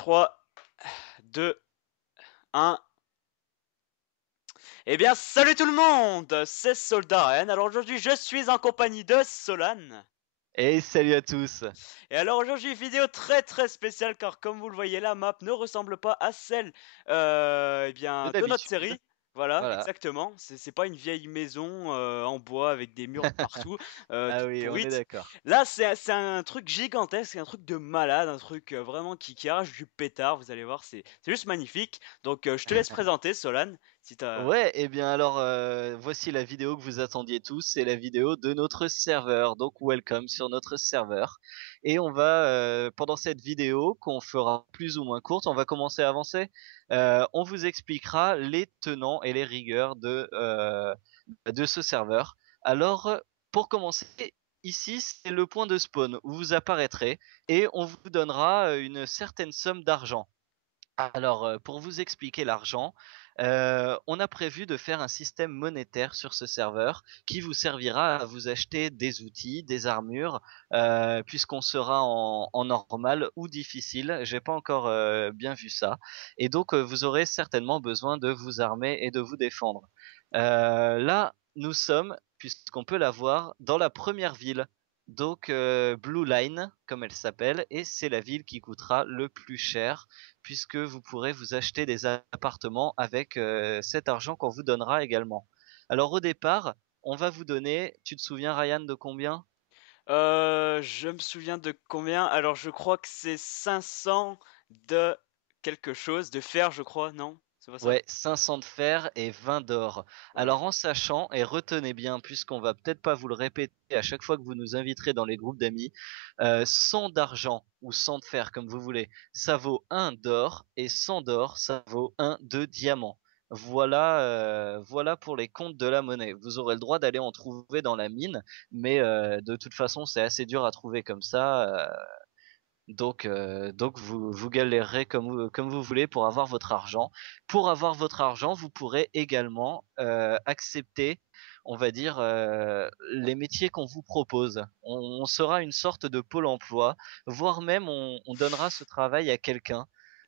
3, 2, 1. Eh bien, salut tout le monde, c'est Soldaren. Alors aujourd'hui, je suis en compagnie de Solan. Et salut à tous. Et alors aujourd'hui, vidéo très spéciale car comme vous le voyez, la map ne ressemble pas à celle eh De bien, de notre d'habitude, série. Voilà, voilà. exactement. C'est pas une vieille maison en bois avec des murs de partout, Ah toute oui, on est pourrite. d'accord. Là, c'est un truc gigantesque, un truc de malade, un truc vraiment qui arrache du pétard. Vous allez voir, c'est juste magnifique. Donc, je te laisse présenter, Solan, si t'as. Ouais, et bien alors, voici la vidéo que vous attendiez tous, c'est la vidéo de notre serveur, donc welcome sur notre serveur. Et on va, pendant cette vidéo, qu'on fera plus ou moins courte, on va commencer à avancer. On vous expliquera les tenants et les rigueurs de ce serveur. Alors, pour commencer, ici, c'est le point de spawn où vous apparaîtrez, et on vous donnera une certaine somme d'argent. Alors, pour vous expliquer l'argent, on a prévu de faire un système monétaire sur ce serveur qui vous servira à vous acheter des outils, des armures, puisqu'on sera en normal ou difficile. J'ai pas encore bien vu ça. Et donc, vous aurez certainement besoin de vous armer et de vous défendre. Là, nous sommes, puisqu'on peut la voir, dans la première ville. Donc, Blue Line, comme elle s'appelle, et c'est la ville qui coûtera le plus cher puisque vous pourrez vous acheter des appartements avec cet argent qu'on vous donnera également. Alors au départ, on va vous donner, tu te souviens Ryan de combien? Je me souviens de combien? Alors, je crois que c'est 500 de quelque chose, de fer, je crois, non? C'est pas ça? Ouais, 500 de fer et 20 d'or. Ouais. Alors en sachant, et retenez bien, puisqu'on va peut-être pas vous le répéter à chaque fois que vous nous inviterez dans les groupes d'amis, 100 d'argent ou 100 de fer comme vous voulez, ça vaut 1 d'or, et 100 d'or, ça vaut 1 de diamant. Voilà, voilà pour les comptes de la monnaie. Vous aurez le droit d'aller en trouver dans la mine, mais de toute façon, c'est assez dur à trouver comme ça. Donc vous galérerez comme vous voulez pour avoir votre argent. Pour avoir votre argent, vous pourrez également accepter, on va dire, les métiers qu'on vous propose. On sera une sorte de pôle emploi, voire même on donnera ce travail à quelqu'un,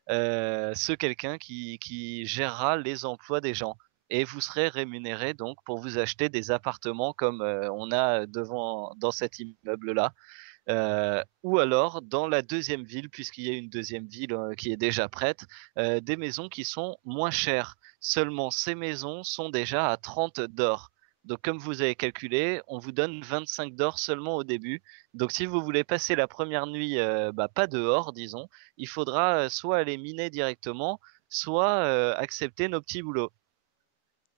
ce quelqu'un qui gérera les emplois des gens. Et vous serez rémunéré donc pour vous acheter des appartements comme on a devant dans cet immeuble-là. Ou alors dans la deuxième ville, puisqu'il y a une deuxième ville qui est déjà prête, des maisons qui sont moins chères. Seulement ces maisons sont déjà à 30 d'or. Donc comme vous avez calculé, on vous donne 25 d'or seulement au début. Donc si vous voulez passer la première nuit pas dehors, disons, il faudra soit aller miner directement, soit accepter nos petits boulots.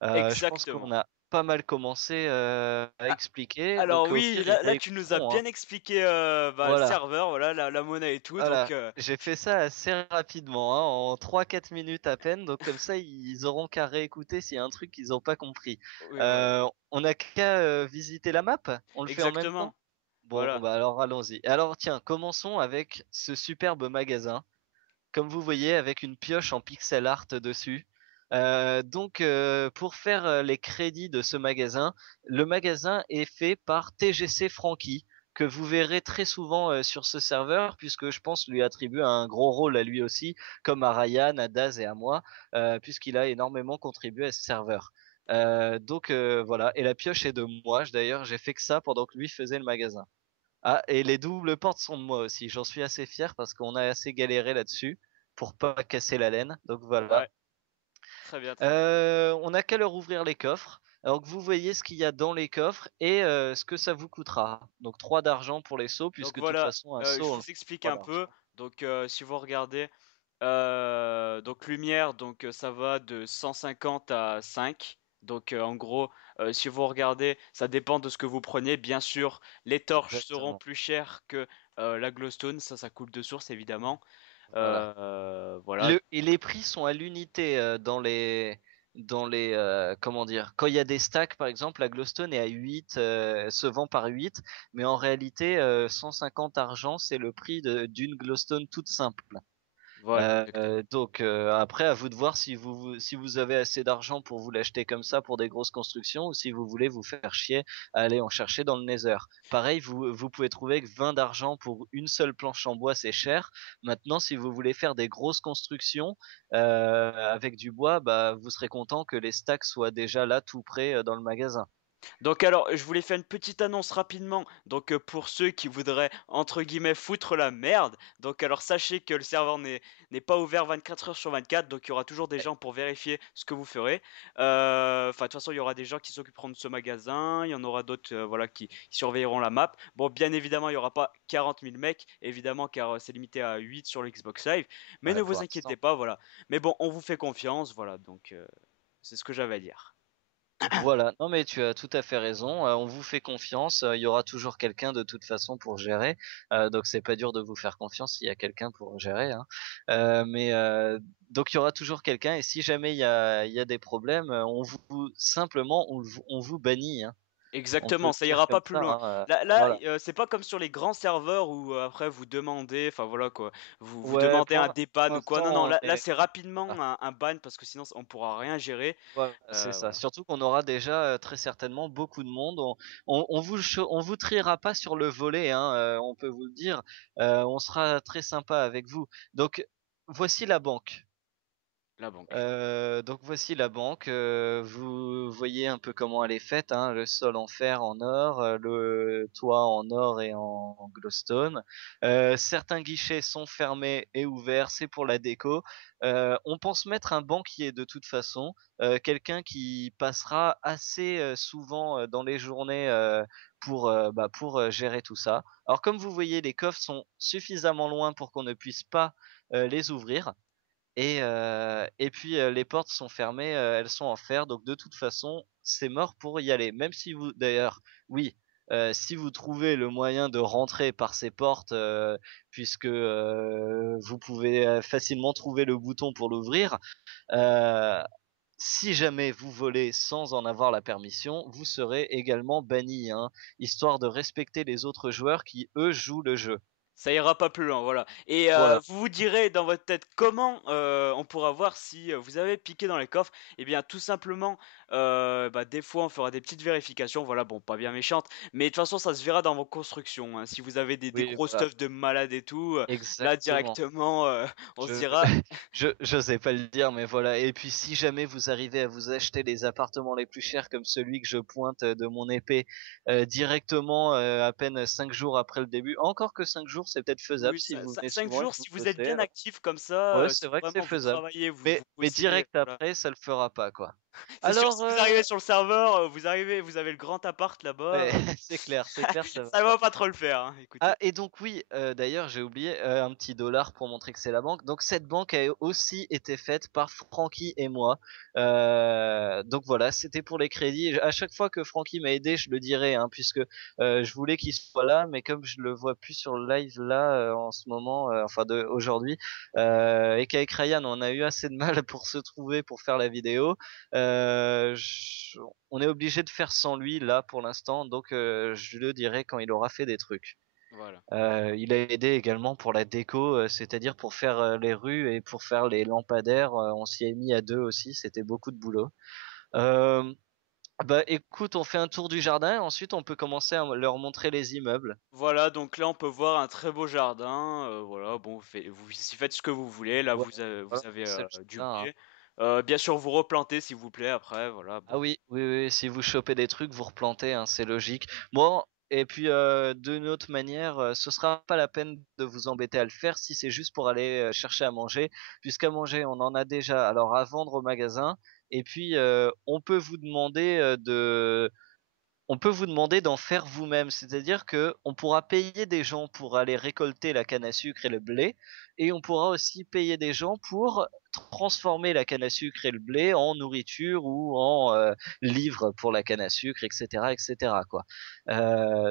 Je pense qu'on Exactement. a pas mal commencé à Ah, expliquer, alors donc au oui, pire, là tu nous as écouterons, hein. bien expliqué le Voilà. serveur, voilà, la monnaie et tout, donc Voilà, j'ai fait ça assez rapidement, hein, en 3-4 minutes à peine, donc comme ça ils auront qu'à réécouter s'il y a un truc qu'ils n'ont pas compris. oui, voilà. On a qu'à visiter la map? On le fait en même Exactement. temps? Bon, Voilà. bah alors allons-y. Alors tiens, commençons avec ce superbe magasin, comme vous voyez, avec une pioche en pixel art dessus. Donc pour faire les crédits de ce magasin, le magasin est fait par TGC Frankie, que vous verrez très souvent sur ce serveur, puisque je pense lui attribuer un gros rôle à lui aussi, comme à Ryan, à Daz et à moi, puisqu'il a énormément contribué à ce serveur. Donc voilà, et la pioche est de moi. D'ailleurs, j'ai fait que ça pendant que lui faisait le magasin. Ah, et les doubles portes sont de moi aussi. J'en suis assez fier parce qu'on a assez galéré là-dessus pour pas casser la laine. Donc Ouais. voilà. Très bien, très bien. On a qu'à leur ouvrir les coffres. Alors que vous voyez ce qu'il y a dans les coffres et ce que ça vous coûtera. Donc 3 d'argent pour les seaux, Donc puisque de toute voilà, façon un je seau, on le vous fait explique 3 un peu. d'argent. Donc si vous regardez, donc lumière, donc ça va de 150 à 5. Donc en gros, si vous regardez, ça dépend de ce que vous prenez. Bien sûr, les torches seront Exactement. plus chères que la glowstone, ça coule de source évidemment. Voilà. Voilà. Et les prix sont à l'unité dans les comment dire, quand il y a des stacks par exemple, la glowstone est à 8, se vend par 8, mais en réalité 150 argent c'est le prix d'une glowstone toute simple. Voilà, exactement. Donc après à vous de voir si vous avez assez d'argent pour vous l'acheter comme ça pour des grosses constructions ou si vous voulez vous faire chier à aller en chercher dans le Nether. Pareil, vous pouvez trouver que 20 d'argent pour une seule planche en bois, c'est cher. Maintenant, si vous voulez faire des grosses constructions, avec du bois, bah, vous serez content que les stacks soient déjà là tout prêts, dans le magasin. Donc alors, je voulais faire une petite annonce rapidement. Donc pour ceux qui voudraient entre guillemets foutre la merde, donc alors sachez que le serveur n'est pas ouvert 24 heures sur 24, donc il y aura toujours des gens pour vérifier ce que vous ferez. Enfin de toute façon, il y aura des gens qui s'occuperont de ce magasin, il y en aura d'autres voilà qui surveilleront la map. Bon, bien évidemment, il n'y aura pas 40 000 mecs, évidemment car c'est limité à 8 sur le Xbox Live, mais Ouais, ne pour vous inquiétez l'instant. pas, voilà. Mais bon, on vous fait confiance, voilà, donc c'est ce que j'avais à dire. Voilà, non mais tu as tout à fait raison, on vous fait confiance, il y aura toujours quelqu'un de toute façon pour gérer, donc c'est pas dur de vous faire confiance s'il y a quelqu'un pour gérer, hein. Mais donc il y aura toujours quelqu'un et si jamais il y a des problèmes, on vous simplement on vous bannit, hein. On peut Exactement, le ça dire ira comme pas plus ça, loin. hein, Là, voilà. c'est pas comme sur les grands serveurs où après vous demandez, enfin voilà quoi, vous Ouais, demandez un pour déban ou quoi. Non, non, l'instant on là est c'est rapidement voilà. un ban parce que sinon on pourra rien gérer. Voilà, c'est ça. Voilà. Surtout qu'on aura déjà, très certainement beaucoup de monde. On vous triera pas sur le volet, hein, on peut vous le dire. On sera très sympa avec vous. Donc voici la banque. La banque. Donc voici la banque, vous voyez un peu comment elle est faite, hein, le sol en fer, en or, le toit en or et en glowstone. Certains guichets sont fermés et ouverts, c'est pour la déco. On pense mettre un banquier de toute façon, quelqu'un qui passera assez, souvent, dans les journées, pour, gérer tout ça. Alors comme vous voyez, les coffres sont suffisamment loin pour qu'on ne puisse pas, les ouvrir. Et puis, les portes sont fermées, elles sont en fer, donc de toute façon, c'est mort pour y aller. Même si vous d'ailleurs, oui, si vous trouvez le moyen de rentrer par ces portes, puisque, vous pouvez, facilement trouver le bouton pour l'ouvrir, heu, si jamais vous volez sans en avoir la permission, vous serez également banni, hein, histoire de respecter les autres joueurs qui, eux, jouent le jeu. Ça ira pas plus loin, voilà. Et Voilà. vous vous direz dans votre tête comment on pourra voir si vous avez piqué dans les coffres. Eh bien, tout simplement, bah, des fois, on fera des petites vérifications, voilà, bon, pas bien méchantes, mais de toute façon, ça se verra dans vos constructions, hein. Si vous avez des Oui, gros voilà. stuff de malade et tout, là, Exactement. directement, on se Je dira, j'osais pas le dire, mais voilà. Et puis si jamais vous arrivez à vous acheter les appartements les plus chers comme celui que je pointe, de mon épée, directement, à peine 5 jours après le début, encore que 5 jours, c'est peut-être faisable oui, si vous venez 5 souvent et que jours, vous si vous êtes bossez, bien actif comme ça, ouais, c'est si vrai que c'est vraiment vous faisable. travaillez, vous Mais bossez, direct voilà. après, ça le fera pas, quoi. C'est sûr, Alors, si vous arrivez sur le serveur, vous arrivez, vous avez le grand appart ouais, là-bas, c'est clair, ça va ça pas. va pas trop le faire, hein, écoutez. Ah et donc oui, d'ailleurs j'ai oublié, un petit dollar pour montrer que c'est la banque. Donc cette banque a aussi été faite par Francky et moi. Donc voilà, c'était pour les crédits. À chaque fois que Francky m'a aidé, je le dirai, hein, puisque, je voulais qu'il soit là, mais comme je le vois plus sur le live là, en ce moment, enfin de aujourd'hui, et qu'avec Ryan on a eu assez de mal pour se trouver pour faire la vidéo, j on est obligé de faire sans lui là pour l'instant, donc je le dirai quand il aura fait des trucs. Voilà. Il a aidé également pour la déco, c'est-à-dire pour faire, les rues et pour faire les lampadaires, on s'y est mis à 2 aussi, c'était beaucoup de boulot. Hem, Bah, écoute, on fait un tour du jardin, ensuite on peut commencer à leur montrer les immeubles. Voilà, donc là, on peut voir un très beau jardin, voilà, bon, vous y faites ce que vous voulez. Là, Ouais, vous voilà, avez, c'est le du jardin, hein. blé. Bien sûr, vous replantez s'il vous plaît après, voilà, Ah bon. oui, oui, oui, si vous chopez des trucs, vous replantez, hein, c'est logique. Bon et puis, d'une autre manière, ce sera pas la peine de vous embêter à le faire si c'est juste pour aller, chercher à manger, puisqu'à manger, on en a déjà alors à vendre au magasin et puis, on peut vous demander d'en faire vous-même, c'est-à-dire que on pourra payer des gens pour aller récolter la canne à sucre et le blé, et on pourra aussi payer des gens pour transformer la canne à sucre et le blé en nourriture ou en livres pour la canne à sucre, et cetera, quoi.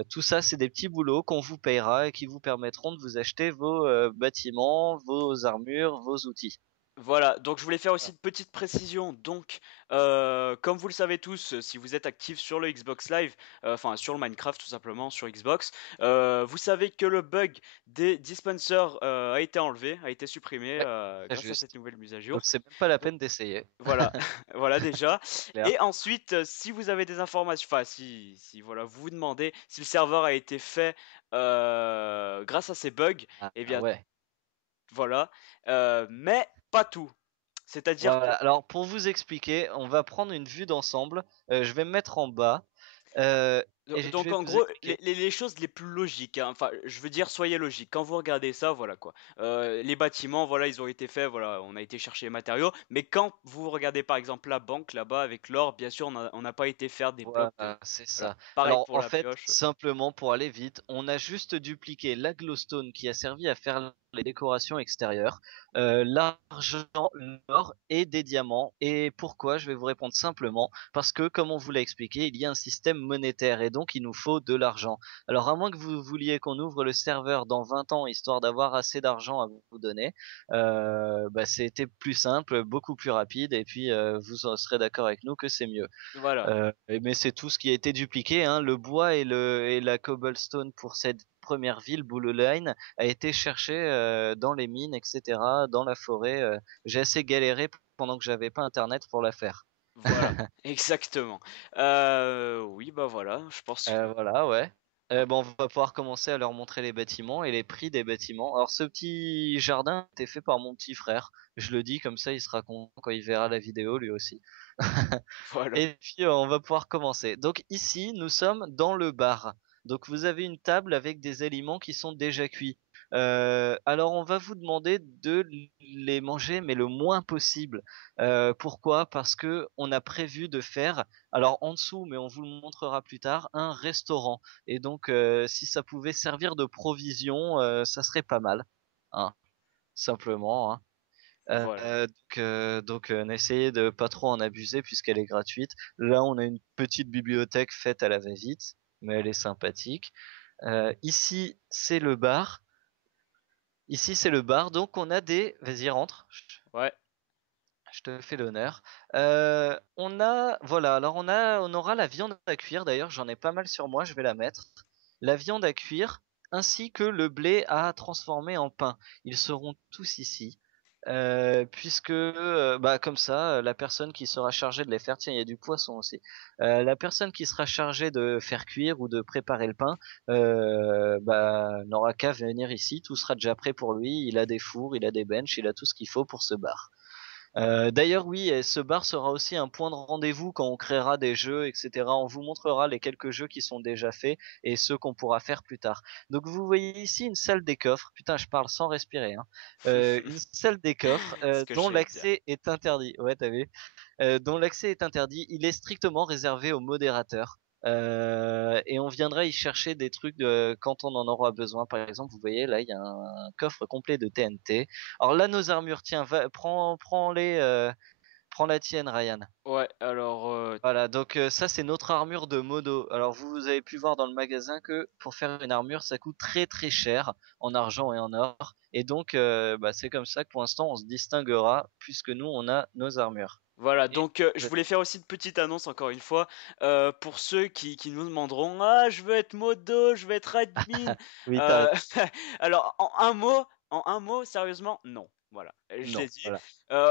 Tout ça, c'est des petits boulots qu'on vous payera et qui vous permettront de vous acheter vos bâtiments, vos armures, vos outils. Voilà, donc je voulais faire aussi une petite précision. Donc, comme vous le savez tous, si vous êtes actif sur le Xbox Live, enfin sur le Minecraft tout simplement, sur Xbox, vous savez que le bug des dispensers a été enlevé, a été supprimé Ouais, très grâce à cette juste. nouvelle mise à Donc jour. c'est même pas la Donc, peine d'essayer. voilà, voilà déjà. Clair. Et ensuite, si vous avez des informations, enfin si voilà, vous vous demandez si le serveur a été fait grâce à ces bugs, eh Ah bien ouais. voilà, mais pas tout. C'est-à-dire que Voilà. Alors pour vous expliquer, on va prendre une vue d'ensemble. Je vais me mettre en bas euh, et je Donc vais en vous gros, expliquer. les choses les plus logiques, hein, enfin je veux dire soyez logiques. Quand vous regardez ça, voilà quoi. Les bâtiments, voilà, ils ont été faits, voilà, on a été chercher les matériaux. Mais quand vous regardez par exemple la banque là-bas avec l'or, bien sûr, on n'a pas été faire des blocs de. Voilà, c'est Voilà. ça. Pareil Alors pour en la fait, pioche. simplement pour aller vite, on a juste dupliqué la glowstone qui a servi à faire les décorations extérieures, l'argent, l'or et des diamants. Et pourquoi? Je vais vous répondre simplement parce que, comme on vous l'a expliqué, il y a un système monétaire et donc il nous faut de l'argent. Alors à moins que vous vouliez qu'on ouvre le serveur dans 20 ans histoire d'avoir assez d'argent à vous donner, bah, c'était plus simple, beaucoup plus rapide et puis vous en serez d'accord avec nous que c'est mieux. Voilà. Mais c'est tout ce qui a été dupliqué, hein. Le bois et la cobblestone pour cette première ville, Bull Line, a été cherché dans les mines, etc., dans la forêt. J'ai assez galéré pendant que j'avais pas internet pour la faire. Voilà. Exactement. Oui, bah voilà, je pense. Voilà, ouais. Bon, on va pouvoir commencer à leur montrer les bâtiments et les prix des bâtiments. Alors, ce petit jardin a été fait par mon petit frère. Je le dis comme ça, il sera content quand il verra la vidéo lui aussi. Voilà. Et puis, on va pouvoir commencer. Donc ici, nous sommes dans le bar. Donc vous avez une table avec des aliments qui sont déjà cuits. Alors on va vous demander de les manger, mais le moins possible. Pourquoi? Parce que on a prévu de faire, alors en dessous, mais on vous le montrera plus tard, un restaurant. Et donc, si ça pouvait servir de provision, ça serait pas mal, hein, simplement, hein. Voilà. N'essayez de pas trop en abuser puisqu'elle est gratuite. Là, on a une petite bibliothèque faite à la va-vite, mais elle est sympathique. Ici, c'est le bar. Ici, c'est le bar. Donc, on a des. Vas-y, rentre. Ouais. Je te fais l'honneur. Voilà. Alors, on aura la viande à cuire. D'ailleurs, j'en ai pas mal sur moi. Je vais la mettre. La viande à cuire, ainsi que le blé à transformer en pain. Ils seront tous ici. Puisque bah comme ça, la personne qui sera chargée de les faire, tiens, il y a du poisson aussi. La personne qui sera chargée de faire cuire ou de préparer le pain, bah n'aura qu'à venir ici, tout sera déjà prêt pour lui. Il a des fours, il a des benches, il a tout ce qu'il faut pour ce bar. D'ailleurs, oui, et ce bar sera aussi un point de rendez-vous quand on créera des jeux, etc. On vous montrera les quelques jeux qui sont déjà faits et ceux qu'on pourra faire plus tard. Donc, vous voyez ici une salle des coffres. Putain, je parle sans respirer, hein. Une salle des coffres Ce que dont j'allais dire. l'accès est interdit. Ouais, t'as vu? Dont l'accès est interdit. Il est strictement réservé aux modérateurs. Et on viendra y chercher des trucs quand on en aura besoin. Par exemple, vous voyez là, il y a un coffre complet de TNT. Alors là, nos armures, tiens, prends la tienne, Ryan. Ouais, alors Voilà, donc ça c'est notre armure de modo. Alors vous avez pu voir dans le magasin que pour faire une armure, ça coûte très très cher en argent et en or. Et donc bah, c'est comme ça que pour l'instant on se distinguera puisque nous on a nos armures. voilà, Et donc je voulais faire aussi une petite annonce encore une fois pour ceux qui nous demanderont ah je veux être modo, je veux être admin. oui, t'as Euh, alors en un mot sérieusement non. Voilà, je non, l'ai dit. voilà.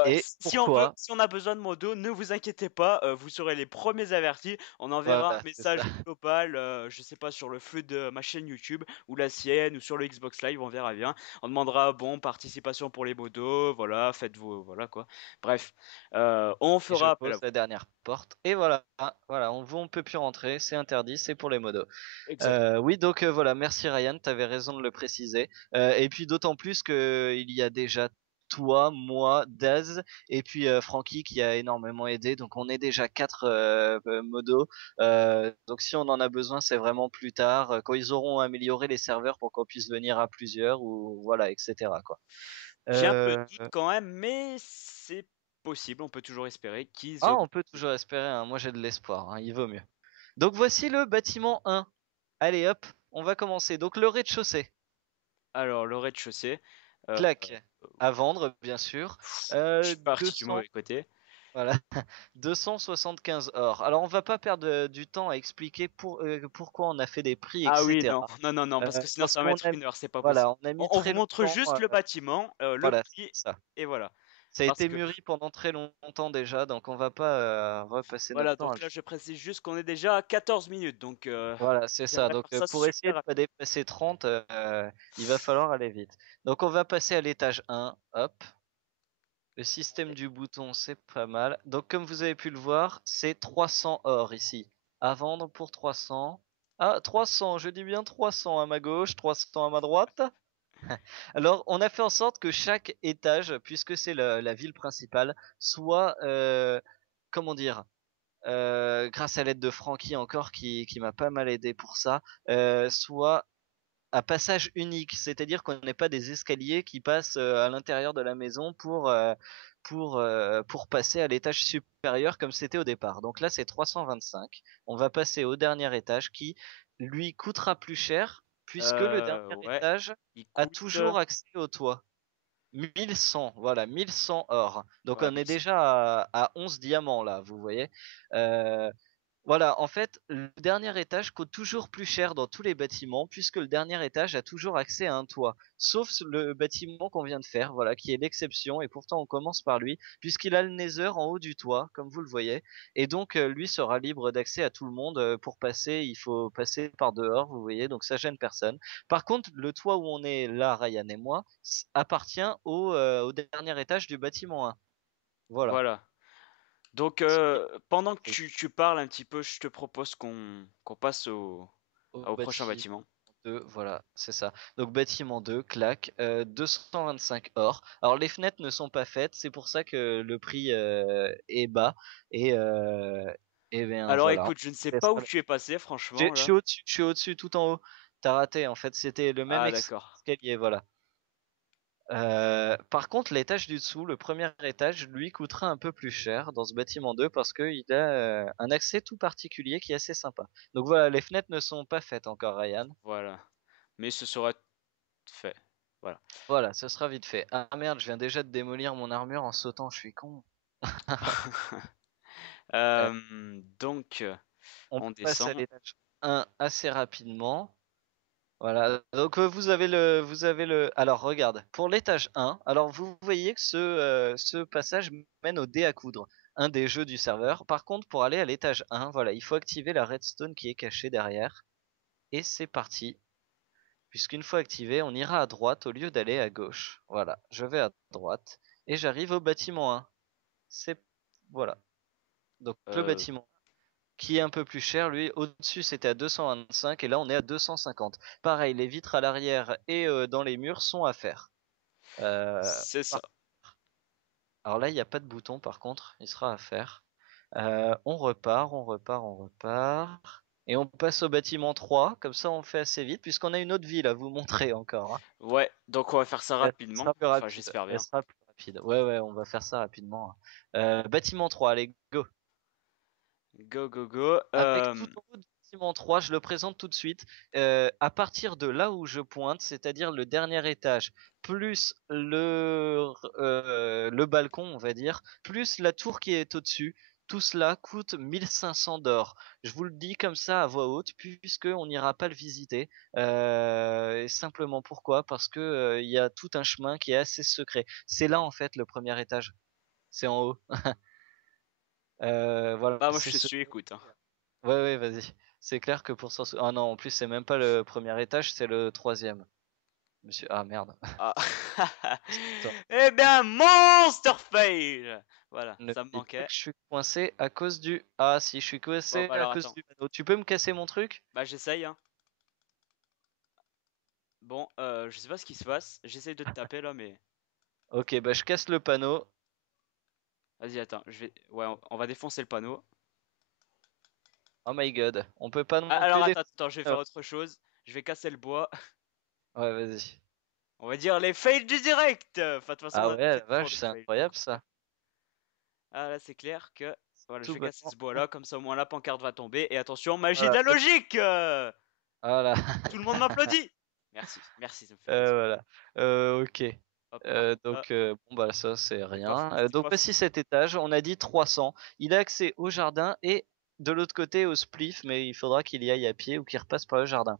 Et pourquoi? Si on a besoin de modo, ne vous inquiétez pas, vous serez les premiers avertis. On enverra un Voilà, c'est ça. message global, je sais pas sur le flux de ma chaîne YouTube ou la sienne ou sur le Xbox Live, on verra bien. On demandera bon participation pour les modos, voilà, faites-vous voilà quoi. Bref. On Et je fera appel à pose vous. la dernière porte. Et voilà, voilà, on peut plus rentrer, c'est interdit, c'est pour les modos. Exactement. Oui, donc voilà, merci Ryan, tu avais raison de le préciser. Et puis d'autant plus que il y a déjà toi, moi, Daz, et puis Francky qui a énormément aidé. Donc on est déjà quatre modos. Donc si on en a besoin, c'est vraiment plus tard, quand ils auront amélioré les serveurs pour qu'on puisse venir à plusieurs ou voilà, etc. quoi. J'ai un peu de Euh, doute quand même, mais c'est possible. On peut toujours espérer qu'ils Ah, augmentent. on peut toujours espérer, hein. Moi j'ai de l'espoir, hein. Il vaut mieux. Donc voici le bâtiment 1. Allez hop, on va commencer. Donc le rez-de-chaussée. Alors, le rez-de-chaussée. Euh, Clac. À vendre, bien sûr. je suis parti du 200, mauvais côté. voilà. 275 or. Alors, on va pas perdre du temps à expliquer pourquoi on a fait des prix, Ah oui, etc. non, non, non, non, parce que sinon Parce ça va qu'on mettre a, 1 heure, c'est pas possible. voilà, on a mis On vous très montre longtemps. juste le bâtiment, le Voilà, prix, c'est ça. et voilà. Ça a Parce été que, mûri pendant très longtemps déjà, donc on va pas repasser notre voilà, temps à donc le là je faire. précise juste qu'on est déjà à 14 minutes, donc Voilà, c'est ça. j'aimerais Donc, faire ça pour essayer super de pas rapide. dépasser 30, il va falloir aller vite. Donc, on va passer à l'étage 1. Hop. Le système du bouton, c'est pas mal. Donc, comme vous avez pu le voir, c'est 300 or ici. À vendre pour 300. Ah, 300, je dis bien 300 à ma gauche, 300 à ma droite. Alors, on a fait en sorte que chaque étage, puisque c'est la ville principale, soit, comment dire, grâce à l'aide de Francky encore qui m'a pas mal aidé pour ça, soit à passage unique, c'est-à-dire qu'on n'ait pas des escaliers qui passent à l'intérieur de la maison pour passer à l'étage supérieur comme c'était au départ. Donc là, c'est 325. On va passer au dernier étage qui, lui, coûtera plus cher puisque le dernier Ouais, étage il a coûte, toujours accès au toit. 1100, voilà, 1100 or. Donc voilà, on est déjà à 11 diamants là, vous voyez. Euh, voilà, en fait, le dernier étage coûte toujours plus cher dans tous les bâtiments, puisque le dernier étage a toujours accès à un toit. Sauf le bâtiment qu'on vient de faire, voilà, qui est l'exception, et pourtant on commence par lui, puisqu'il a le Nether en haut du toit, comme vous le voyez, et donc lui sera libre d'accès à tout le monde. Pour passer, il faut passer par dehors, vous voyez, donc ça gêne personne. Par contre, le toit où on est là, Ryan et moi, appartient au dernier étage du bâtiment 1. Voilà. voilà. Donc Ce qui est pendant que oui, tu parles un petit peu, je te propose qu'on passe au au prochain bâtiment. bâtiment. 2, voilà, c'est ça. Donc bâtiment 2, clac, 225 or. Alors les fenêtres ne sont pas faites, c'est pour ça que le prix est bas. Et, et bien Alors voilà, on écoute, je ne sais pas où laissera tu es passé, franchement, je suis là. au-dessus, je suis au-dessus, tout en haut. T'as raté, en fait, c'était le même Ah d'accord. escalier, voilà. Par contre, l'étage du dessous, le premier étage, lui coûtera un peu plus cher dans ce bâtiment 2 parce qu'il a un accès tout particulier qui est assez sympa. Donc voilà, les fenêtres ne sont pas faites encore, Ryan. Voilà. Mais ce sera fait. Voilà. Voilà, ce sera vite fait. Ah merde, je viens déjà de démolir mon armure en sautant, je suis con. Euh, Donc, on on passe à descend. l'étage 1 assez rapidement. Voilà, donc vous avez le. Alors regarde, pour l'étage 1, alors vous voyez que ce passage mène au dé à coudre, un des jeux du serveur. Par contre, pour aller à l'étage 1, voilà, il faut activer la redstone qui est cachée derrière. Et c'est parti. Puisqu'une fois activé, on ira à droite au lieu d'aller à gauche. Voilà, je vais à droite et j'arrive au bâtiment 1. C'est voilà. Donc le Euh, bâtiment qui est un peu plus cher, lui, au-dessus c'était à 225 et là on est à 250. Pareil, les vitres à l'arrière et dans les murs sont à faire. c'est ça. Par- Alors là il n'y a pas de bouton par contre, il sera à faire. On repart. Et on passe au bâtiment 3, comme ça on fait assez vite, puisqu'on a une autre ville à vous montrer encore, hein. Ouais, donc on va faire ça Elle rapidement. sera plus Enfin, rapide. j'espère Elle bien. sera plus rapide. Ouais, ouais, on va faire ça rapidement, hein. Bâtiment 3, allez, go. Go, go, go. Avec tout en haut du bâtiment 3, je le présente tout de suite. À partir de là où je pointe, c'est-à-dire le dernier étage, plus le balcon, on va dire, plus la tour qui est au-dessus, tout cela coûte 1500 d'or. Je vous le dis comme ça à voix haute, puisque on n'ira pas le visiter. Et simplement pourquoi? Parce que il y a tout un chemin qui est assez secret. C'est là en fait le premier étage. C'est en haut. Voilà, Bah, moi je c'est te ce. suis, écoute, hein. Ouais, ouais, vas-y. C'est clair que pour ah non, en plus, c'est même pas le premier étage, c'est le troisième. Monsieur, ah merde. Ah. Attends, Eh bien, monster fail! Voilà, ne ça me dis pas manquait. que je suis coincé à cause du. Ah, si, je suis Bon, coincé bah à alors cause attends. du panneau. Tu peux me casser mon truc? Bah, j'essaye, hein. Bon, je sais pas ce qui se passe. J'essaye de te taper là, mais. Ok, bah je casse le panneau. Vas-y, attends, je vais. Ouais, on va défoncer le panneau. Oh my god, on peut pas Ah, non alors plus attends, attends, je vais faire défoncer. autre chose. Je vais casser le bois. Ouais, vas-y. On va dire les fails du direct! Enfin, de toute façon, Ah on ouais, fait la toujours vache, des c'est fails, donc. incroyable ça. Ah, là, c'est clair que. Voilà, je Tout vais casser ce bêtement. bois là, comme ça au moins la pancarte va tomber. Et attention, magie de Voilà, la logique! voilà. Tout le monde m'applaudit! Merci, merci, ça me fait plaisir. Voilà. Ok. Hop là. Ah, Bon bah ça c'est c'est pas rien. fou, c'est Donc pas fou. voici cet étage, on a dit 300. Il a accès au jardin et de l'autre côté au spliff, mais il faudra qu'il y aille à pied ou qu'il repasse par le jardin.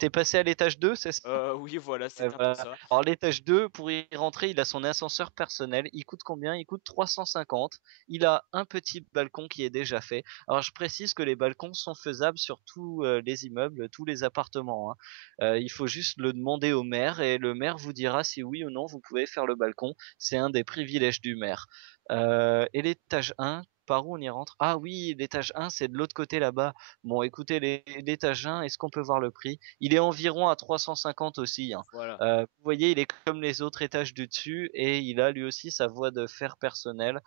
Tu passé à l'étage 2, c'est ça? Oui, voilà, Ouais, c'est un peu voilà. ça. Alors l'étage 2, pour y rentrer, il a son ascenseur personnel. Il coûte combien? Il coûte 350. Il a un petit balcon qui est déjà fait. Alors je précise que les balcons sont faisables sur tous les immeubles, tous les appartements, hein. Il faut juste le demander au maire et le maire vous dira si oui ou non vous pouvez faire le balcon. C'est un des privilèges du maire. Et l'étage 1, par où on y rentre? Ah oui, l'étage 1, c'est de l'autre côté là-bas. Bon, écoutez, l'étage 1, est-ce qu'on peut voir le prix? Il est environ à 350 aussi, hein. Voilà. Vous voyez, il est comme les autres étages du dessus et il a lui aussi sa voie de fer personnel.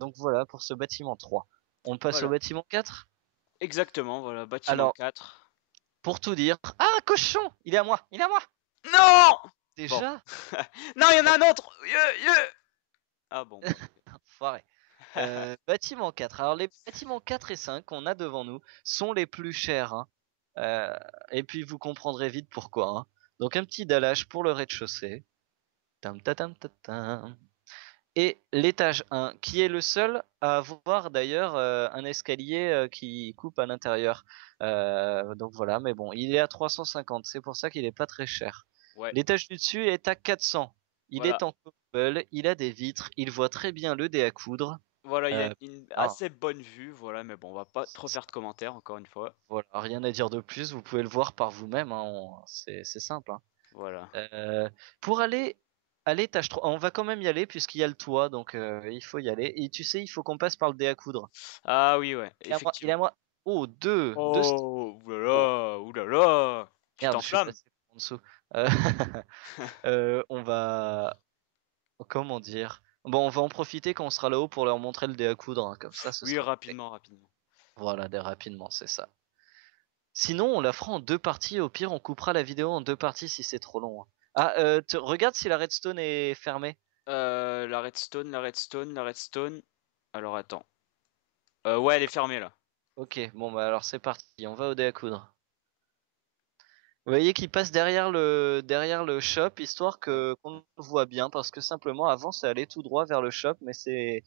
Donc voilà pour ce bâtiment 3. On passe au Voilà. bâtiment 4. Exactement, voilà, bâtiment Alors, 4. pour tout dire... Ah, cochon! Il est à moi! Il est à moi! Non! Bon. Déjà? Non, il y en Oh, a un autre! Ah bon, bah. enfoiré. Bâtiment 4. Alors les bâtiments 4 et 5 qu'on a devant nous sont les plus chers, hein. Et puis vous comprendrez vite pourquoi, hein. Donc un petit dallage pour le rez-de-chaussée. Tam, ta, tam, ta, tam. Et l'étage 1, qui est le seul à avoir d'ailleurs un escalier qui coupe à l'intérieur. Donc voilà, mais bon, il est à 350, c'est pour ça qu'il est pas très cher. Ouais, L'étage du dessus est à 400. Il voilà. est en cobble, il a des vitres, il voit très bien le dé à coudre. Voilà, il y a Euh, une ah, assez bonne vue, voilà, mais bon, on va pas trop faire de commentaires, encore une fois. voilà, rien à dire de plus, vous pouvez le voir par vous-même, hein, c'est simple, hein. Voilà. Euh, pour aller à l'étage 3, on va quand même y aller puisqu'il y a le toit, donc il faut y aller. Et tu sais, il faut qu'on passe par le dé à coudre. Ah oui, ouais, Il est à moi, il est à effectivement. moi. Oh, deux Oh, oh, oulala, oulala, tu merde, je suis t'enflammes. passé en dessous. Euh, on va, comment dire? Bon, on va en profiter quand on sera là-haut pour leur montrer le dé à coudre, hein. Comme ça, ce Oui, sera fait. rapidement, rapidement. Voilà, dès rapidement, c'est ça. Sinon, on la fera en deux parties. Au pire, on coupera la vidéo en deux parties si c'est trop long, hein. Ah, regarde si la redstone est fermée. La redstone, la redstone, la redstone. Alors attends. Ouais, elle est fermée là. Ok, bon bah alors c'est parti, on va au dé à coudre. Vous voyez qu'il passe derrière le shop histoire que qu'on le voit bien parce que simplement avant ça allait tout droit vers le shop mais c'est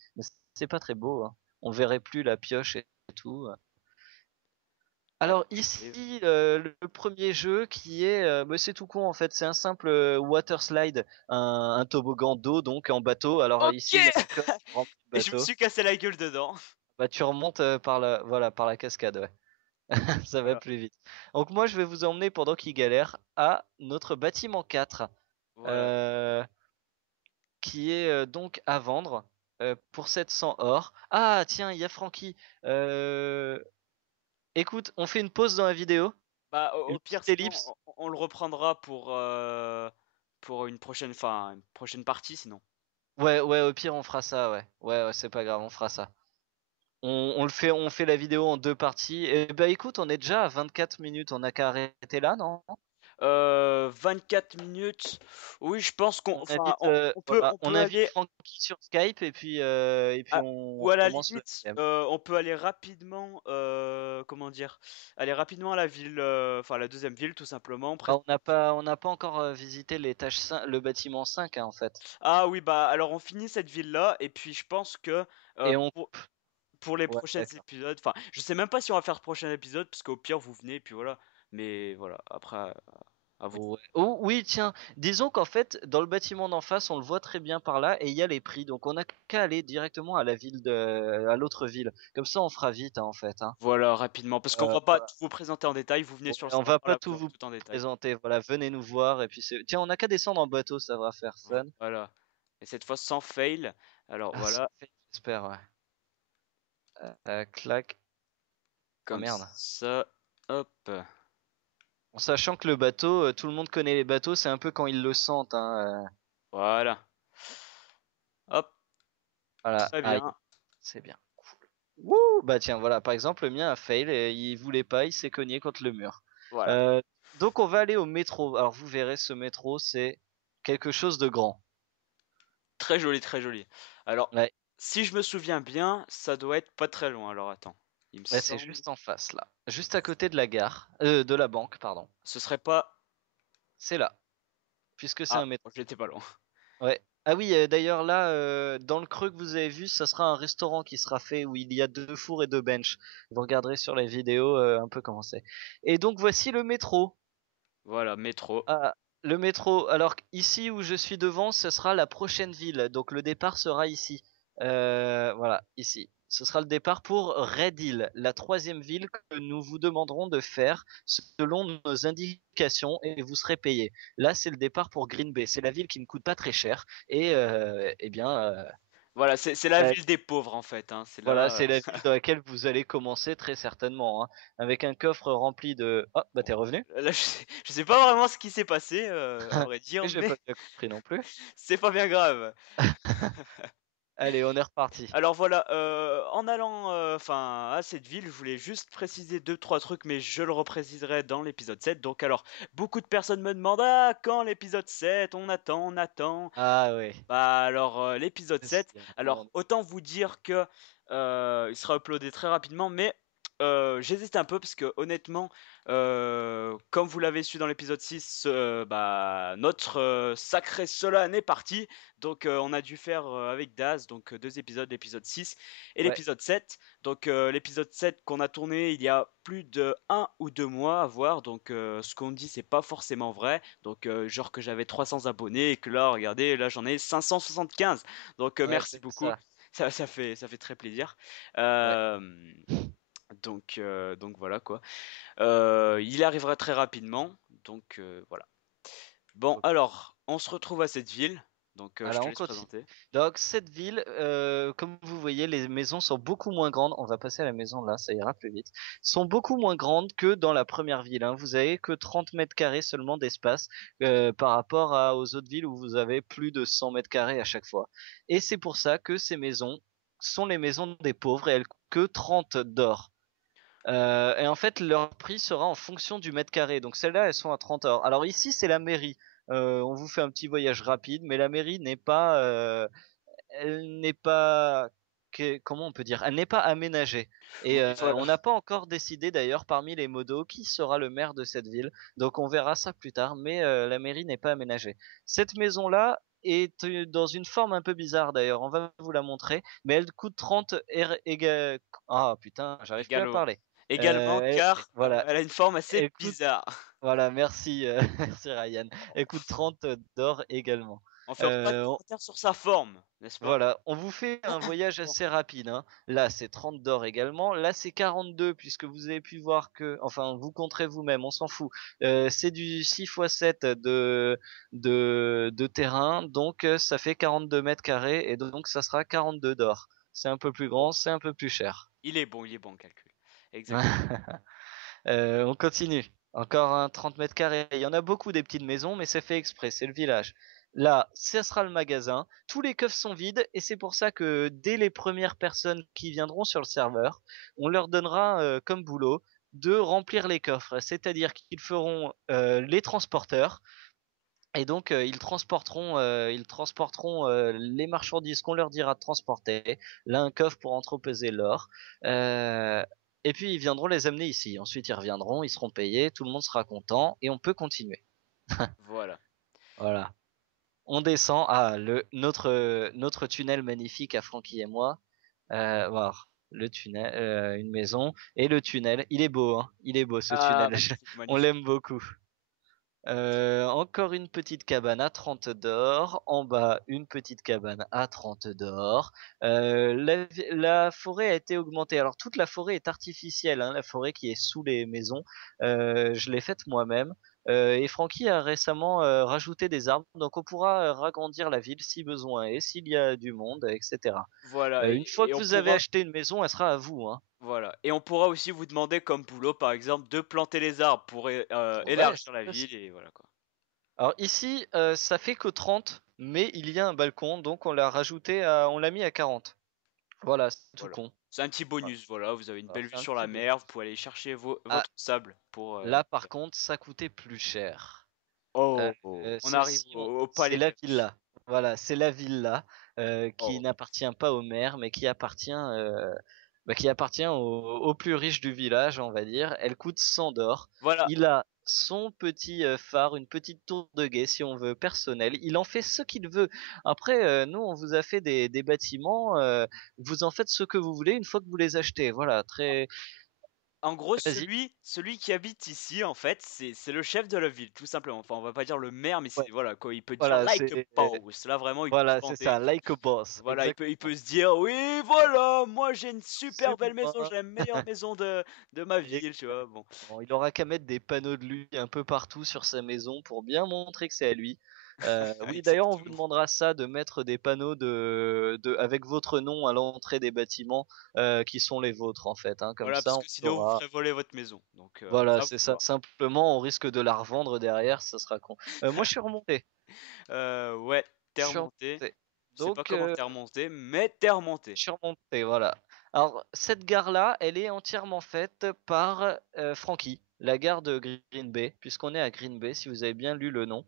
pas très beau, hein. On verrait plus la pioche et tout. Alors Alors, j'arrive. ici le premier jeu qui est mais c'est tout con en fait, c'est un simple water slide, un toboggan d'eau donc en bateau. Alors Ok! ici il y a une coque qui rentre du Et je me bateau. suis cassé la gueule dedans. Bah tu remontes par la cascade, ouais. Ça va Voilà, plus vite. Donc moi je vais vous emmener pendant qu'il galère à notre bâtiment 4. voilà. euh, qui est donc à vendre pour 700 or. Ah tiens, il y a Francky. Euh, Écoute, on fait une pause dans la vidéo, Bah, une au pire, petite sinon, ellipse. on le reprendra pour une prochaine, enfin, une prochaine partie, sinon. Ouais, ouais, au pire on fera ça, ouais. Ouais, ouais, c'est pas grave, on fera ça. On fait la vidéo en deux parties. Et bah écoute, on est déjà à 24 minutes, on a qu'à arrêter là, non? 24 minutes. Oui, je pense qu'on, On enfin, invite, voilà, on on peut invite aller. Francky sur Skype et puis Ah, on ou à la recommence le limite, deuxième. on peut aller rapidement, comment dire, aller rapidement à la ville, enfin la deuxième ville tout simplement. Bah, on n'a pas encore visité l'étage 5, le bâtiment 5 hein, en fait. Ah oui, bah alors on finit cette ville-là et puis je pense que euh, Et on, pour, pour les ouais, prochains d'accord. épisodes, enfin je sais même pas si on va faire le prochain épisode parce qu'au pire vous venez et puis voilà. Mais voilà, après à vous. Ouais. Oh, oui, tiens, disons qu'en fait, dans le bâtiment d'en face, on le voit très bien par là, et il y a les prix, donc on n'a qu'à aller directement à l'autre ville. Comme ça, on fera vite, hein, en fait, hein. Voilà, rapidement, parce qu'on va pas Voilà. tout vous présenter en détail. Vous venez Ouais, sur le on serveur va pas là, tout vous aurez vous tout en détail. présenter, voilà, venez nous voir, et puis tiens, on n'a qu'à descendre en bateau, ça va faire fun. Voilà. Et cette fois sans fail. Alors Ah, sans voilà, fait, j'espère, ouais. Clac. Ah comme merde. ça, hop. En sachant que le bateau, tout le monde connaît les bateaux, c'est un peu quand ils le sentent, hein. Voilà. Hop, Voilà, très aïe, bien. c'est bien. Wouh! Bah tiens, voilà, par exemple, le mien a fail, et il voulait pas, il s'est cogné contre le mur. Voilà. Euh, donc on va aller au métro. Alors vous verrez, ce métro, c'est quelque chose de grand. Très joli, très joli. Alors, Ouais, si je me souviens bien, ça doit être pas très loin. Alors attends. Il me ouais, c'est semble. juste en face là, juste à côté de la gare, de la banque, pardon. Ce serait pas. C'est là, puisque c'est un Ah, métro. j'étais pas loin. Ouais. Ah oui, d'ailleurs là, dans le creux que vous avez vu, ça sera un restaurant qui sera fait où il y a 2 fours et 2 benches. Vous regarderez sur la vidéo, un peu comment c'est. Et donc voici le métro. Voilà, métro. Ah, le métro. Alors ici où je suis devant, ce sera la prochaine ville. Donc le départ sera ici. Voilà, ici. Ce sera le départ pour Red Hill, la troisième ville que nous vous demanderons de faire selon nos indications et vous serez payé. Là, c'est le départ pour Green Bay. C'est la ville qui ne coûte pas très cher et eh bien, Voilà, c'est la elle- ville des pauvres en fait, hein. C'est voilà, là. c'est la ville dans laquelle vous allez commencer très certainement, hein, avec un coffre rempli de. Oh, bah t'es revenu? Là, je sais pas vraiment ce qui s'est passé, à vrai Oui, dire, j'ai mais pas bien compris non plus. c'est pas bien grave. Allez, on est reparti. Alors voilà, en allant, enfin, à cette ville, je voulais juste préciser deux trois trucs, mais je le repréciserai dans l'épisode 7. Donc alors, beaucoup de personnes me demandent: «Ah, quand l'épisode 7? On attend, on attend». Ah ouais. Bah, alors, l'épisode C'est 7, alors autant vous dire que, il sera uploadé très rapidement, mais, j'hésite un peu parce que honnêtement, comme vous l'avez su dans l'épisode 6, bah, notre, sacré Solan est parti. Donc, on a dû faire, avec Daz, donc, 2 épisodes, l'épisode 6 et Ouais, l'épisode 7. Donc, l'épisode 7 qu'on a tourné il y a plus de 1 ou 2 mois à voir, donc, ce qu'on dit, c'est pas forcément vrai. Donc, genre que j'avais 300 abonnés et que là, regardez, là j'en ai 575. Donc, ouais, merci c'est beaucoup. ça. Ça fait très plaisir. Ouais, Euh, donc voilà quoi. Il arrivera très rapidement. Donc voilà. Bon, OK. alors, on se retrouve à cette ville. Donc, je Alors te on laisse continue. présenter. Donc cette ville, comme vous voyez, les maisons sont beaucoup moins grandes. On va passer à la maison là, ça ira plus vite. Sont beaucoup moins grandes que dans la première ville, hein. Vous avez que 30 mètres carrés seulement d'espace par rapport aux autres villes où vous avez plus de 100 mètres carrés à chaque fois. Et c'est pour ça que ces maisons sont les maisons des pauvres et elles coûtent que 30 d'or. Et en fait, leur prix sera en fonction du mètre carré. Donc celles-là, elles sont à 30 euros. Alors ici, c'est la mairie. On vous fait un petit voyage rapide, mais la mairie n'est pas, elle n'est pas, comment on peut dire, elle n'est pas aménagée. Et Oui, voilà. on n'a pas encore décidé d'ailleurs parmi les modos qui sera le maire de cette ville. Donc on verra ça plus tard. Mais la mairie n'est pas aménagée. Cette maison-là est dans une forme un peu bizarre d'ailleurs. On va vous la montrer, mais elle coûte 30 Ah putain, j'arrive plus à Également. parler. Également, car Voilà, elle a une forme assez elle coûte, bizarre. voilà, merci, merci Ryan. Elle coûte 30 d'or également. On fait pas de On commentaires sur sa forme, n'est-ce pas? voilà, on vous fait un voyage Bon, assez rapide, hein. Là, c'est 30 d'or également. Là, c'est 42 puisque vous avez pu voir que enfin, vous compterez vous-même, on s'en fout. C'est du 6 fois 7 de terrain, donc ça fait 42 mètres carrés et donc ça sera 42 d'or. C'est un peu plus bon, grand, c'est un peu plus cher. il est bon le calcul. Exactement. On continue. Encore un 30 mètres carrés. Il y en a beaucoup des petites maisons, mais c'est fait exprès, c'est le village. Là, ça sera le magasin. Tous les coffres sont vides et c'est pour ça que dès les premières personnes qui viendront sur le serveur, on leur donnera comme boulot de remplir les coffres. C'est-à-dire qu'ils feront les transporteurs et donc ils transporteront les marchandises qu'on leur dira de transporter. Là, un coffre pour entreposer l'or. Euh, et puis ils viendront les amener ici. Ensuite, ils reviendront, ils seront payés, tout le monde sera content et on peut continuer. Voilà. Voilà. On descend. Ah, notre tunnel magnifique à Francky et moi. Voir le tunnel, une maison et le tunnel. Il est beau, hein. Il est beau ce Ah, tunnel. magnifique, On magnifique. l'aime beaucoup. Encore une petite cabane à 30 d'or. En bas, une petite cabane à 30 d'or. La forêt a été augmentée. Alors toute la forêt est artificielle, hein, la forêt qui est sous les maisons. Je l'ai faite moi-même. Et Francky a récemment rajouté des arbres, donc on pourra ragrandir la ville si besoin et s'il y a du monde, etc. Voilà, Une fois et que on vous avez pourra, acheté une maison, elle sera à vous, hein. voilà, et on pourra aussi vous demander comme boulot, par exemple, de planter les arbres pour Ouais, élargir la ça, ville et voilà quoi. alors ici, ça fait que 30, mais il y a un balcon, donc on l'a mis à 40. Voilà, c'est tout Voilà. con. C'est un petit Voilà, bonus, voilà, vous avez une voilà, belle c'est vue un sur la petit mer, vous bonus. pouvez aller chercher Ah, votre sable pour. là par contre, ça coûtait plus cher. Euh, Oh, on arrive ceci, au c'est palais la riche. villa. Voilà, c'est la villa qui Oh, n'appartient pas au maire, mais qui appartient bah, qui appartient au plus riche du village, on va dire. Elle coûte 100 d'or. Voilà. Il a son petit phare, une petite tour de guet, si on veut, personnelle. Il en fait ce qu'il veut. Après, nous, on vous a fait des bâtiments. Vous en faites ce que vous voulez une fois que vous les achetez. Voilà, très. En gros, Vas-y. celui qui habite ici, en fait, c'est le chef de la ville, tout simplement. Enfin, on va pas dire le maire, mais Ouais, c'est voilà quoi. Il peut dire voilà, like a boss. Là, vraiment, il peut se voilà, c'est vanter. ça, like a boss, Voilà, il exactement. peut se dire, oui, voilà, moi j'ai une super C'est belle maison, moi. j'ai la meilleure maison de ma ville, tu vois. Bon. Exactement. Il aura qu'à mettre des panneaux de lui un peu partout sur sa maison pour bien montrer que c'est à lui. Oui, d'ailleurs, on vous Exactement. demandera ça, de mettre des panneaux avec votre nom à l'entrée des bâtiments qui sont les vôtres en fait, hein. Comme Voilà, ça, parce on que sinon, vous saura. ferez voler votre maison. Donc, Voilà, à vous c'est de ça. voir. Simplement, on risque de la revendre derrière, ça sera con. Moi, je suis remonté. Ouais, t'es Je suis remonté. remonté. Je sais pas Donc, comment t'es remonté, mais t'es remonté. je suis remonté, voilà. Alors, cette gare-là, elle est entièrement faite par Frankie, la gare de Green Bay, puisqu'on est à Green Bay, si vous avez bien lu le nom.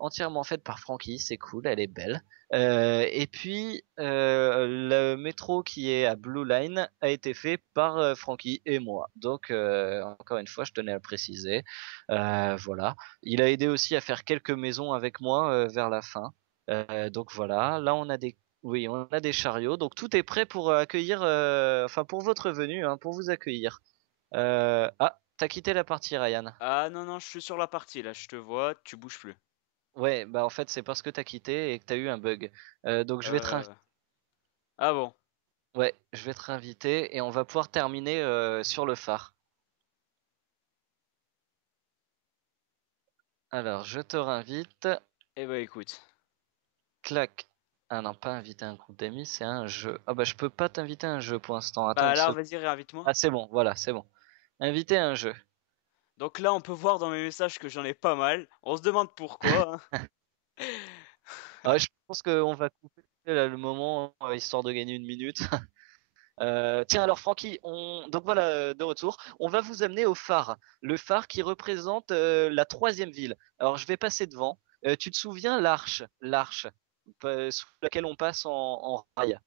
Entièrement faite par Frankie, c'est cool, elle est belle. Et puis, le métro qui est à Blue Line a été fait par Frankie et moi. Donc, encore une fois, je tenais à le préciser. Voilà. Il a aidé aussi à faire quelques maisons avec moi vers la fin. Donc voilà, là on a des oui, on a des chariots, donc tout est prêt pour accueillir, enfin pour votre venue, hein, pour vous accueillir. Ah, t'as quitté la partie, Ryan. Ah non, non, je suis sur la partie là, je te vois, tu bouges plus. Ouais, bah en fait c'est parce que t'as quitté et que t'as eu un bug. Donc je vais te Euh... Ah bon. ouais, je vais te réinviter et on va pouvoir terminer sur le phare. Alors je te réinvite, Eh ben écoute. clac. Ah non, pas inviter un groupe d'amis, c'est un jeu. Ah bah je peux pas t'inviter à un jeu pour l'instant. Attends Bah une alors, seconde. vas-y, réinvite-moi. Ah c'est bon, voilà, c'est bon. Inviter à un jeu. Donc là, on peut voir dans mes messages que j'en ai pas mal. On se demande pourquoi, hein. Ouais, je pense qu'on va couper là, le moment histoire de gagner une minute. Tiens alors Francky, donc voilà, de retour, on va vous amener au phare, le phare qui représente la troisième ville. Alors je vais passer devant. Tu te souviens l'arche sous laquelle on passe en rail.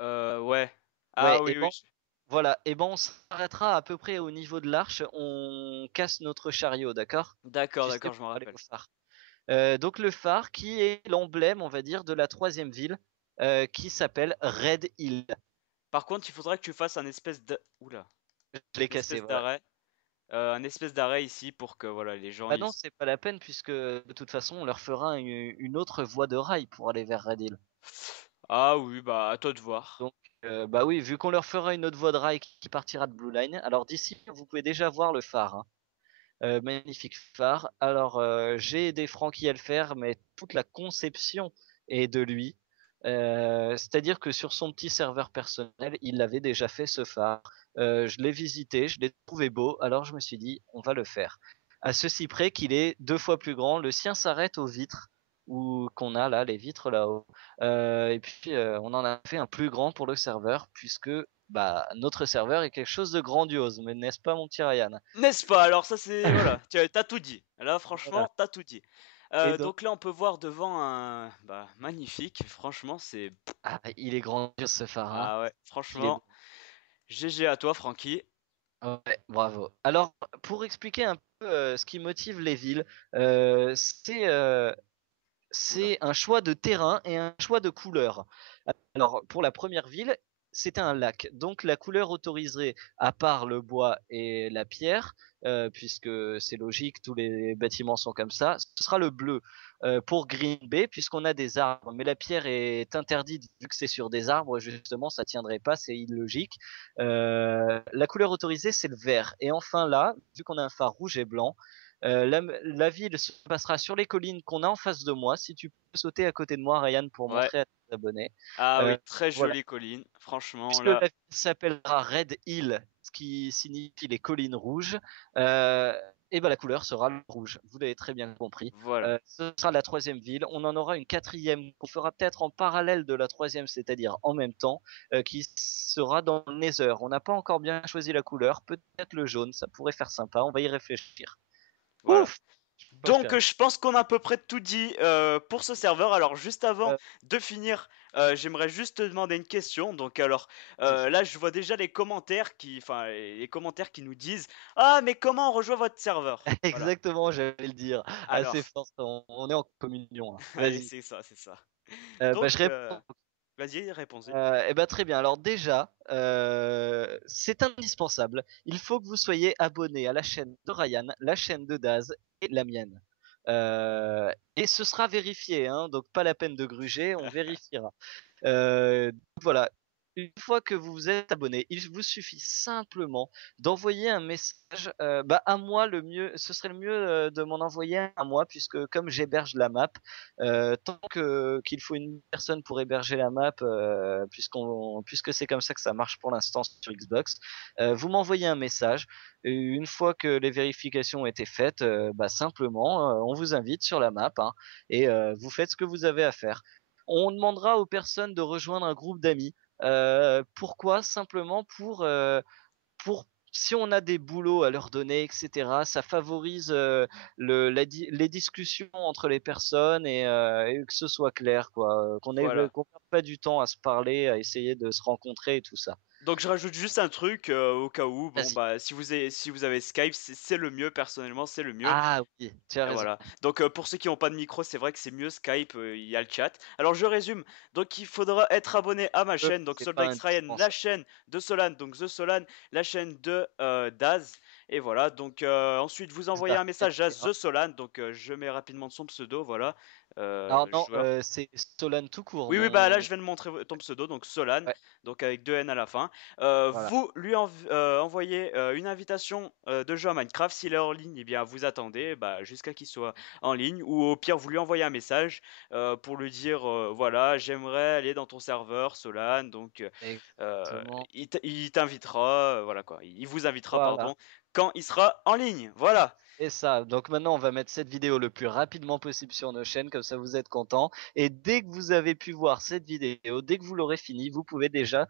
Ouais. Ouais, Ah et oui, ben oui. voilà, et ben on s'arrêtera à peu près au niveau de l'arche. On casse notre chariot, d'accord? D'accord, Tu sais, d'accord, je me pour aller rappelle. au phare. Donc le phare qui est l'emblème, on va dire, de la troisième ville qui s'appelle Red Hill. Par contre, il faudrait que tu fasses un espèce de... Oula. Je l'ai Un cassé, espèce voilà. d'arrêt. Un espèce d'arrêt ici pour que voilà, les gens Bah ils... non, c'est pas la peine puisque de toute façon, on leur fera une autre voie de rail pour aller vers Red Hill. Ah oui, bah à toi de voir. Donc, bah oui, vu qu'on leur fera une autre voie de rail qui partira de Blue Line. Alors d'ici, vous pouvez déjà voir le phare, hein. Magnifique phare. Alors, j'ai aidé Francky à le faire, mais toute la conception est de lui. C'est-à-dire que sur son petit serveur personnel, il avait déjà fait ce phare. Je l'ai visité, je l'ai trouvé beau, alors je me suis dit, on va le faire. À ceci près qu'il est 2 fois plus grand. Le sien s'arrête aux vitres, ou qu'on a là, les vitres là-haut. Et puis, on en a fait un plus grand pour le serveur, puisque bah, notre serveur est quelque chose de grandiose, mais n'est-ce pas, mon petit Ryan? N'est-ce pas? Alors ça c'est... Voilà, tu t'as tout dit. Là Voilà. franchement, t'as tout dit. Et donc, Donc là on peut voir devant un... Bah magnifique, franchement c'est... ah, il est grandiose ce phare, hein. Ah ouais, Il est beau. franchement, GG à toi Francky. Ouais, bravo. Alors, pour expliquer un peu ce qui motive les villes, c'est Oula. c'est un choix de terrain et un choix de couleur. Alors, pour la première ville, c'était un lac. Donc, la couleur autorisée, à part le bois et la pierre, puisque c'est logique, tous les bâtiments sont comme ça, ce sera le bleu. Pour Green Bay, puisqu'on a des arbres, mais la pierre est interdite vu que c'est sur des arbres, justement, ça tiendrait pas, c'est illogique. La couleur autorisée, c'est le vert. Et enfin là, vu qu'on a un phare rouge et blanc, la ville se passera sur les collines qu'on a en face de moi. Si tu peux sauter à côté de moi, Ryan, pour Ouais. montrer à tes abonnés. Ah oui, Euh, très voilà. jolie colline. Franchement Puisque la là, ville s'appellera Red Hill, ce qui signifie les collines rouges, euh, et ben la couleur sera le rouge. Vous l'avez très bien compris. voilà. Ce sera la troisième ville. On en aura une quatrième qu'on fera peut-être en parallèle de la troisième, c'est-à-dire en même temps, qui sera dans le Nether. On n'a pas encore bien choisi la couleur. Peut-être le jaune, ça pourrait faire sympa. On va y réfléchir. Voilà. Ouf! Pas Donc, faire. je pense qu'on a à peu près tout dit pour ce serveur. Alors, juste avant Euh, de finir, j'aimerais juste te demander une question. Donc, alors, Vas-y. là, je vois déjà enfin, les commentaires qui nous disent: «Ah, mais comment on rejoint votre serveur?» Voilà. Exactement, j'allais le dire. Assez Alors, fort, on est en communion là. allez, Vas-y. c'est ça, c'est ça. Bah, Donc, je réponds. vas-y, réponds-y. Et bah, très bien. Alors déjà, c'est indispensable. Il faut que vous soyez abonné à la chaîne de Ryan, la chaîne de Daz et la mienne. Et ce sera vérifié, hein, donc pas la peine de gruger, on vérifiera. Donc voilà, une fois que vous vous êtes abonné, il vous suffit simplement d'envoyer un message, bah, à moi le mieux ce serait le mieux, de m'en envoyer un à moi puisque comme j'héberge la map, tant que qu'il faut une personne pour héberger la map, puisque c'est comme ça que ça marche pour l'instant sur Xbox, vous m'envoyez un message et une fois que les vérifications ont été faites, bah, simplement, on vous invite sur la map, hein, et vous faites ce que vous avez à faire. On demandera aux personnes de rejoindre un groupe d'amis. Pourquoi? Simplement pour si on a des boulots à leur donner, et cetera, ça favorise, les discussions entre les personnes et que ce soit clair quoi, Voilà. qu'on perde pas du temps à se parler, à essayer de se rencontrer et tout ça. Donc je rajoute juste un truc, au cas où, bon, Vas-y. bah, si vous avez Skype, c'est le mieux, personnellement, c'est le mieux. Ah oui, tu as Et raison. voilà. Donc, pour ceux qui ont pas de micro, c'est vrai que c'est mieux Skype, il y a le chat. Alors je résume, donc il faudra être abonné à ma chaîne, donc C'est pas Soldat X Ryan, la indispensable. chaîne de Solan, donc The Solan, la chaîne de, Daz et voilà. Donc, ensuite vous envoyez Ça, un et message à hein. The Solan, donc, je mets rapidement son pseudo, voilà, Alors non, joueur. c'est Stolan tout court, Oui, oui, bah là, mon je viens de montrer ton pseudo, donc Solan, ouais, donc avec deux N à la fin. voilà. Vous lui envoyez une invitation de jeu à Minecraft. S'il est en ligne, eh bien, vous attendez bah, jusqu'à qu'il soit en ligne. Ou au pire, vous lui envoyez un message pour lui dire voilà, j'aimerais aller dans ton serveur, Solan. Donc, Exactement. il t'invitera, voilà quoi. Il vous invitera, Voilà. pardon, quand il sera en ligne. Voilà. Et ça, donc maintenant on va mettre cette vidéo le plus rapidement possible sur nos chaînes, comme ça vous êtes contents. Et dès que vous avez pu voir cette vidéo, dès que vous l'aurez fini, vous pouvez déjà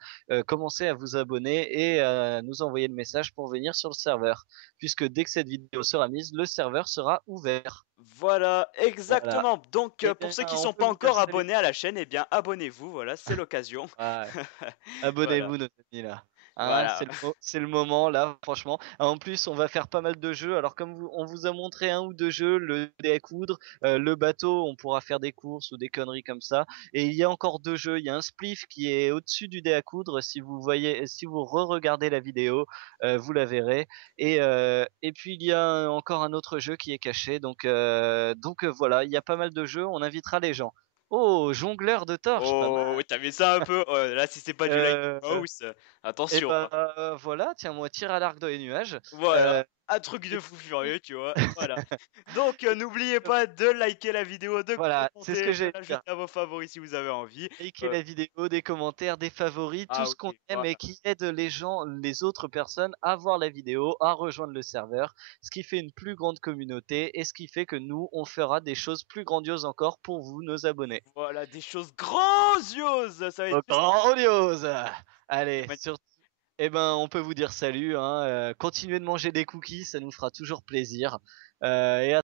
commencer à vous abonner et à nous envoyer le message pour venir sur le serveur. Puisque dès que cette vidéo sera mise, le serveur sera ouvert. Voilà, Voilà. exactement. Donc, Et pour bien, ceux qui on sont peut pas vous dire encore salut. abonnés à la chaîne, eh bien, abonnez-vous. Voilà, c'est l'occasion. Ouais. Voilà, Abonnez-vous nos amis là. Hein, voilà. c'est le moment là, franchement. En plus, on va faire pas mal de jeux. Alors comme on vous a montré un ou deux jeux, le dé à coudre, le bateau, on pourra faire des courses ou des conneries comme ça. Et il y a encore deux jeux. Il y a un spliff qui est au-dessus du dé à coudre. Si vous re-regardez la vidéo, vous la verrez. Et puis il y a encore un autre jeu qui est caché. Donc voilà, il y a pas mal de jeux. On invitera les gens. Oh, jongleur de torches, pas mal. Oh, oui, t'as vu ça un peu? Oh, là, si c'est pas du Lightning Euh, Mouse, et attention, ben hein. voilà, tiens-moi, tire à l'arc dans les nuages. Voilà, Euh, un truc et de fou puis, furieux, tu vois. Voilà. Donc, et n'oubliez puis, pas de liker la vidéo, de voilà, c'est ce commenter, que de j'ai dire. l'ajouter à vos favoris si vous avez envie. Liker Euh, la vidéo, des commentaires, des favoris, tout ah ce qu'on oui, aime et voilà. qui aide les gens, les autres personnes à voir la vidéo, à rejoindre le serveur, ce qui fait une plus grande communauté et ce qui fait que nous, on fera des choses plus grandioses encore pour vous, nos abonnés. Voilà, des choses grandioses! Ça va être juste Grandiose! c'est Allez, magnifique. eh ben, on peut vous dire salut, hein, continuez de manger des cookies, ça nous fera toujours plaisir. Et